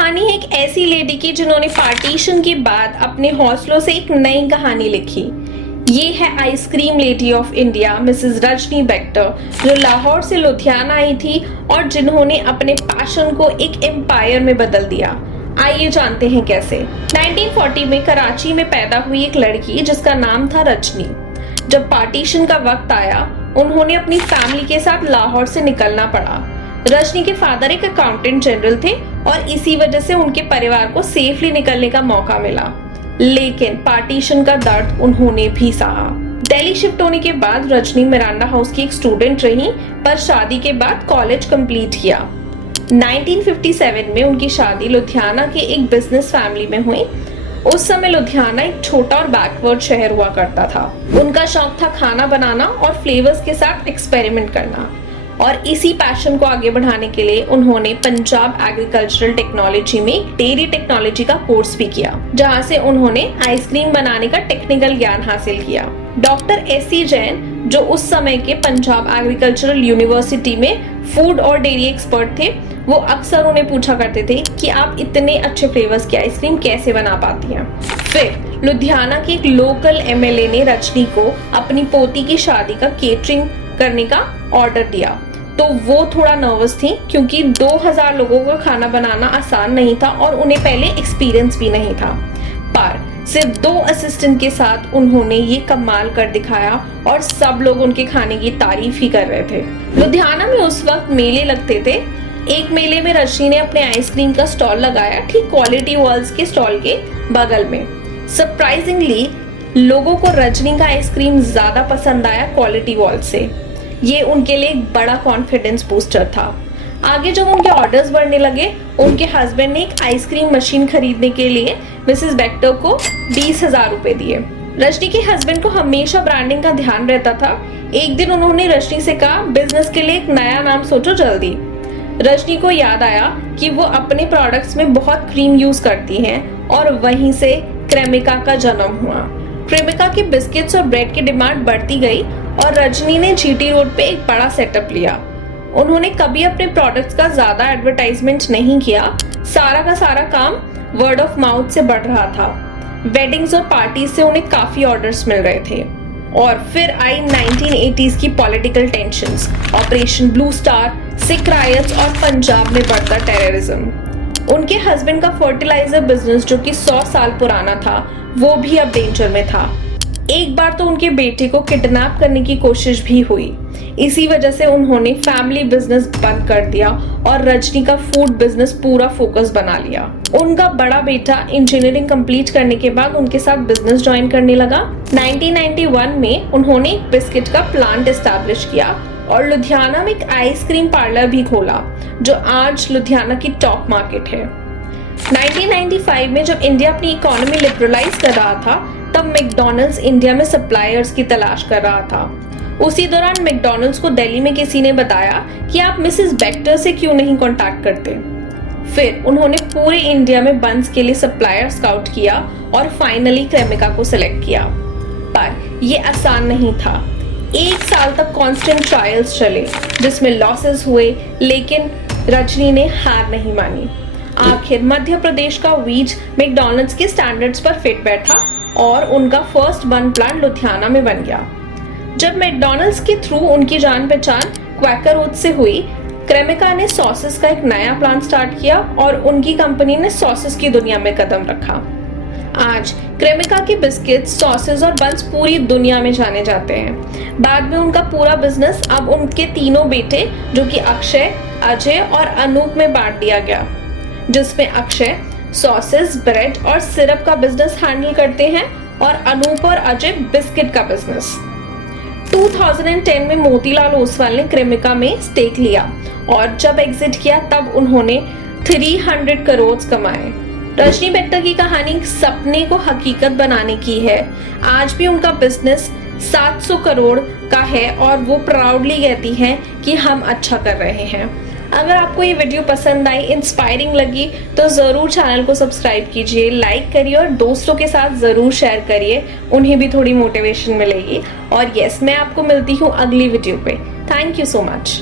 कहानी है एक ऐसी लेडी की जिन्होंने पार्टीशन के बाद अपने हौसलों से एक नई कहानी लिखी। ये है ice cream lady of India Mrs Rajni Bector, जो लाहौर से लुधियाना आई थी और जिन्होंने अपने पैशन को एक एम्पायर में बदल दिया। आइए जानते हैं कैसे। 1940 में कराची में पैदा हुई एक लड़की जिसका नाम था रजनी। जब पार्टीशन का वक्त आया, उन्होंने अपनी फैमिली के साथ लाहौर से निकलना पड़ा। रजनी के फादर एक अकाउंटेंट जनरल थे और इसी वजह से उनके परिवार को सेफली निकलने का मौका मिला, लेकिन पार्टीशन का दर्द उन्होंने भी सहा। दिल्ली शिफ्ट होने के बाद रजनी मिरांडा हाउस की एक स्टूडेंट रही, पर शादी के बाद कॉलेज कंप्लीट किया। 1957 में उनकी शादी लुधियाना के एक बिजनेस फैमिली में हुई। उस समय लुधियाना एक छोटा और बैकवर्ड शहर हुआ करता था। उनका शौक था खाना बनाना और फ्लेवर्स के साथ एक्सपेरिमेंट करना, और इसी पैशन को आगे बढ़ाने के लिए उन्होंने पंजाब एग्रीकल्चरल टेक्नोलॉजी में डेयरी टेक्नोलॉजी का कोर्स भी किया, जहां से उन्होंने आइसक्रीम बनाने का टेक्निकल ज्ञान हासिल किया। Doctor SC. जैन, जो उस समय के पंजाब एग्रीकल्चरल यूनिवर्सिटी में फूड और डेयरी एक्सपर्ट थे, वो अक्सर उन्हें पूछा करते थे कि आप इतने अच्छे फ्लेवर्स की आइसक्रीम कैसे बना पाती हैं। फिर लुधियाना के एक लोकल एमएलए ने रजनी को अपनी पोती की शादी का केटरिंग करने का ऑर्डर दिया, तो वो थोड़ा नर्वस थी क्योंकि 2000 लोगों का खाना बनाना आसान नहीं था और उन्हें पहले एक्सपीरियंस भी नहीं था। पर सिर्फ 2 असिस्टेंट के साथ उन्होंने ये कमाल कर दिखाया और सब लोग उनके खाने की तारीफ ही कर रहे थे। लुधियाना में उस वक्त मेले लगते थे। एक मेले में रजनी ने अपने आइसक्रीम का स्टॉल लगाया, ठीक क्वालिटी वर्ल्ड्स के स्टॉल के बगल में। सरप्राइजिंगली लोगों को रजनी का आइसक्रीम ज्यादा पसंद आया क्वालिटी वर्ल्ड से। ये उनके लिए एक बड़ा कॉन्फिडेंस बूस्टर था। आगे जब उनके ऑर्डर्स बढ़ने लगे, उनके हस्बैंड ने एक आइसक्रीम मशीन खरीदने के लिए मिसेस बेक्टर को 20,000 रुपए दिए। रजनी के हस्बैंड को हमेशा ब्रांडिंग का ध्यान रहता था। एक दिन उन्होंने रजनी से कहा, बिजनेस के लिए एक नया नाम सोचो जल्दी। रजनी को याद आया कि वो अपने प्रोडक्ट्स में बहुत क्रीम यूज करती हैं और वहीं से क्रेमिका का जन्म हुआ। क्रेमिका के बिस्किट्स और ब्रेड की डिमांड बढ़ती गई और रजनी ने जीटी रोड पे एक बड़ा सेटअप लिया। उन्होंने कभी अपने प्रोडक्ट्स का ज्यादा एडवर्टाइजमेंट नहीं किया। सारा का सारा काम वर्ड ऑफ माउथ से बढ़ रहा था। वेडिंग्स और पार्टीज से उन्हें काफी ऑर्डर्स मिल रहे थे। और फिर आई 1980s की political tensions, operation blue star, Sikh riots और पंजाब में बढ़ता टेररिज्म। उनके हस्बैंड का फर्टिलाइजर बिजनेस, जो कि 100 साल पुराना था, वो भी अब डेंजर में था। एक बार तो उनके बेटे को किडनैप करने की कोशिश भी हुई। इसी वजह से उन्होंने फैमिली बिजनेस बंद कर दिया और रजनी का फूड बिजनेस पूरा फोकस बना लिया। उनका बड़ा बेटा इंजीनियरिंग कंप्लीट करने के बाद उनके साथ बिजनेस ज्वाइन करने लगा। 1991 में उन्होंने एक बिस्किट का प्लांट एस्टैब्लिश किया और लुधियाना में एक आइसक्रीम पार्लर भी खोला, जो आज लुधियाना की टॉप मार्केट है। 1995 में जब इंडिया अपनी इकोनॉमी लिबरलाइज कर रहा था, तब मैकडॉनल्ड्स इंडिया में सप्लायर्स की तलाश कर रहा था। उसी दौरान मैकडॉनल्ड्स को दिल्ली में किसी ने बताया कि आप मिसेस बेक्टर से क्यों नहीं कांटेक्ट करते। फिर उन्होंने पूरे इंडिया में बंस के लिए सप्लायर स्काउट किया और फाइनली क्रेमिका को सिलेक्ट किया। पर ये आसान नहीं था। 1 साल तक कांस्टेंट ट्रायल्स चले, जिसमें लॉसेस हुए, लेकिन रजनी ने हार नहीं मानी। आखिर मध्य प्रदेश का वीज मैकडॉनल्ड्स के स्टैंडर्ड्स पर फिट बैठा और उनका फर्स्ट बन प्लांट लुधियाना में बन गया। जब मैकडॉनल्ड्स के थ्रू उनकी जान पहचान क्वैकर ओट्स से हुई, क्रेमिका ने सॉसेस का एक नया प्लांट स्टार्ट किया और उनकी कंपनी ने सॉसेस की दुनिया में कदम रखा। आज क्रेमिका के बिस्किट्स, सॉसेस और बंस पूरी दुनिया में जाने जाते हैं। बाद में उनका पूरा बिजनेस अब उनके तीनों बेटे, जो कि अक्षय, अजय और अनूप, में बांट दिया गया, जिसमें अक्षय सॉसेस, ब्रेड और सिरप का बिजनेस हैंडल करते हैं और अनूप और अजय बिस्किट का बिजनेस। 2010 में मोतीलाल ओसवाल ने क्रेमिका में स्टेक लिया और जब एग्जिट किया तब उन्होंने 300 करोड़ कमाए। रजनी बेक्टर की कहानी सपने को हकीकत बनाने की है। आज भी उनका बिजनेस 700 करोड़ का है और वो प्राउडली कहती हैं कि हम अच्छा कर रहे हैं। अगर आपको ये वीडियो पसंद आई, इंस्पायरिंग लगी, तो ज़रूर चैनल को सब्सक्राइब कीजिए, लाइक करिए और दोस्तों के साथ ज़रूर शेयर करिए। उन्हें भी थोड़ी मोटिवेशन मिलेगी। और यस, मैं आपको मिलती हूँ अगली वीडियो पे। Thank you so much.